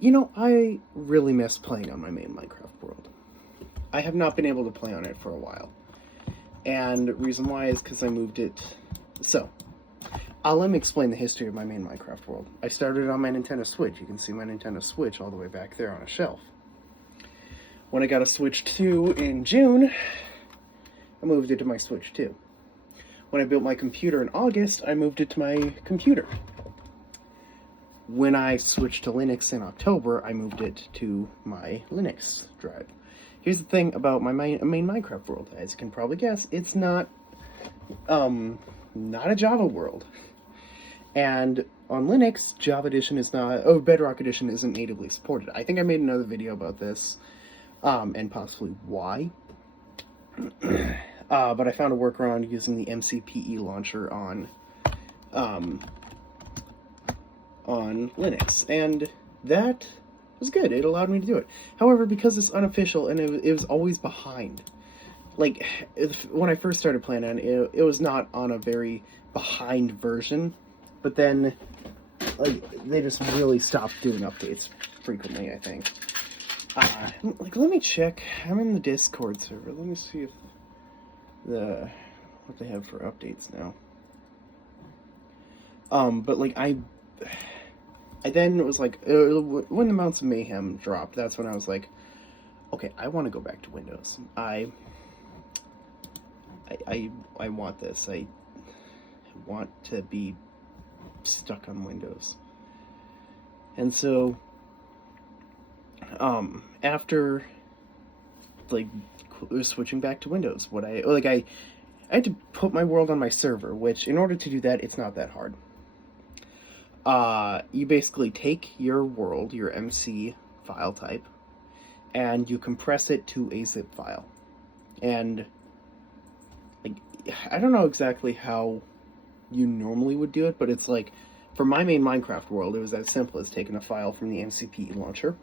You know, I really miss playing on my main Minecraft world. I have not been able to play on it for a while. And the reason why is because I moved it. So, let me explain the history of my main Minecraft world. I started on my Nintendo Switch. You can see my Nintendo Switch all the way back there on a shelf. When I got a Switch 2 in June, I moved it to my Switch 2. When I built my computer in August, I moved it to my computer. When I switched to Linux in October, I moved it to my Linux drive. Here's the thing about my main Minecraft world. As you can probably guess, it's not a Java world. And on Linux, Java Edition is not, Bedrock Edition isn't natively supported. I think I made another video about this, and possibly why. But I found a workaround using the MCPE launcher on Linux, and that was good. It allowed me to do it. However, because it's unofficial and it was always behind, like, when I first started playing on it, it was not on a very behind version, but then, like, they just really stopped doing updates frequently, I think. Let me check. I'm in the Discord server. Let me see if what they have for updates now. But, like, I then was like, when the Mounts of Mayhem dropped, that's when I was like, okay, I want to go back to Windows. I want this. I want to be stuck on Windows. And so, after, like, switching back to Windows, I had to put my world on my server, which, in order to do that, it's not that hard. You basically take your world, your MC file type, and you compress it to a zip file. And, like, I don't know exactly how you normally would do it, but it's like, for my main Minecraft world, it was as simple as taking a file from the MCPE launcher,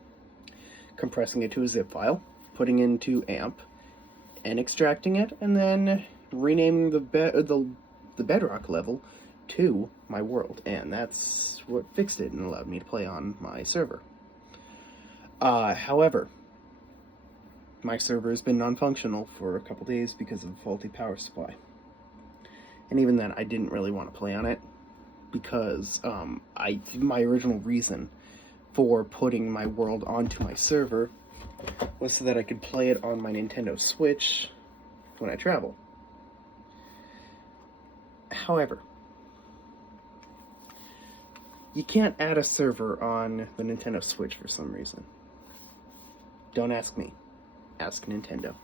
compressing it to a zip file, putting it into AMP, and extracting it, and then renaming the bedrock level to my world, and that's what fixed it and allowed me to play on my server. However, my server has been non-functional for a couple days because of a faulty power supply. And even then, I didn't really want to play on it because my original reason for putting my world onto my server was so that I could play it on my Nintendo Switch when I travel. However, you can't add a server on the Nintendo Switch for some reason. Don't ask me. Ask Nintendo.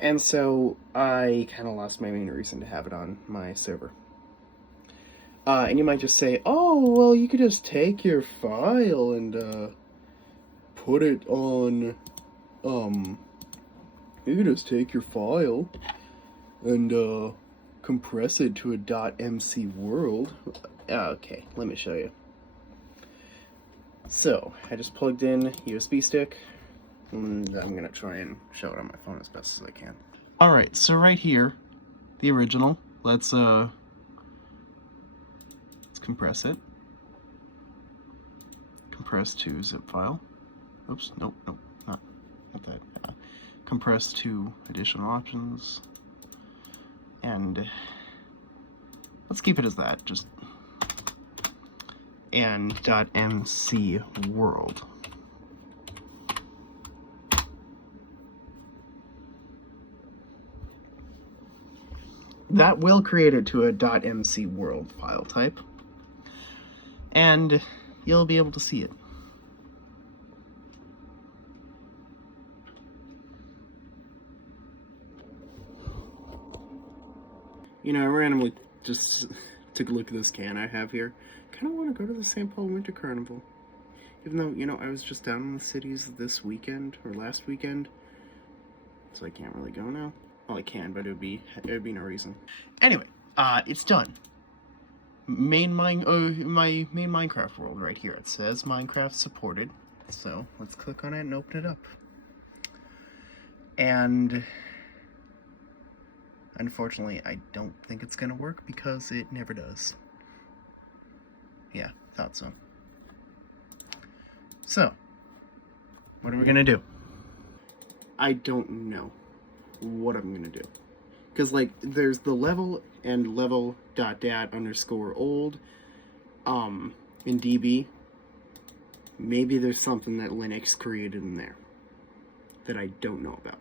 And so I kind of lost my main reason to have it on my server. And you might just say, oh, well, you could just take your file and put it on, you could just take your file and compress it to a .mc world. Okay, let me show you. So, I just plugged in USB stick, and I'm gonna try and show it on my phone as best as I can. Alright, so right here, the original, let's compress it. Compress to zip file. Oops, nope, not that. Compress to additional options. And let's keep it as that, just, and .mc world. That will create it to a .mc world file type, and you'll be able to see it. You know, I randomly just took a look at this can I have here. I kind of want to go to the St. Paul Winter Carnival. Even though, you know, I was just down in the cities this weekend, or last weekend, so I can't really go now. Well, I can, but it would be no reason. Anyway, it's done. My main Minecraft world right here. It says Minecraft supported, so let's click on it and open it up. And unfortunately, I don't think it's gonna work because it never does. Yeah, thought so. So, what are we gonna do? I don't know what I'm gonna do. Because, like, there's the level and level.dat_old in DB. Maybe there's something that Linux created in there that I don't know about.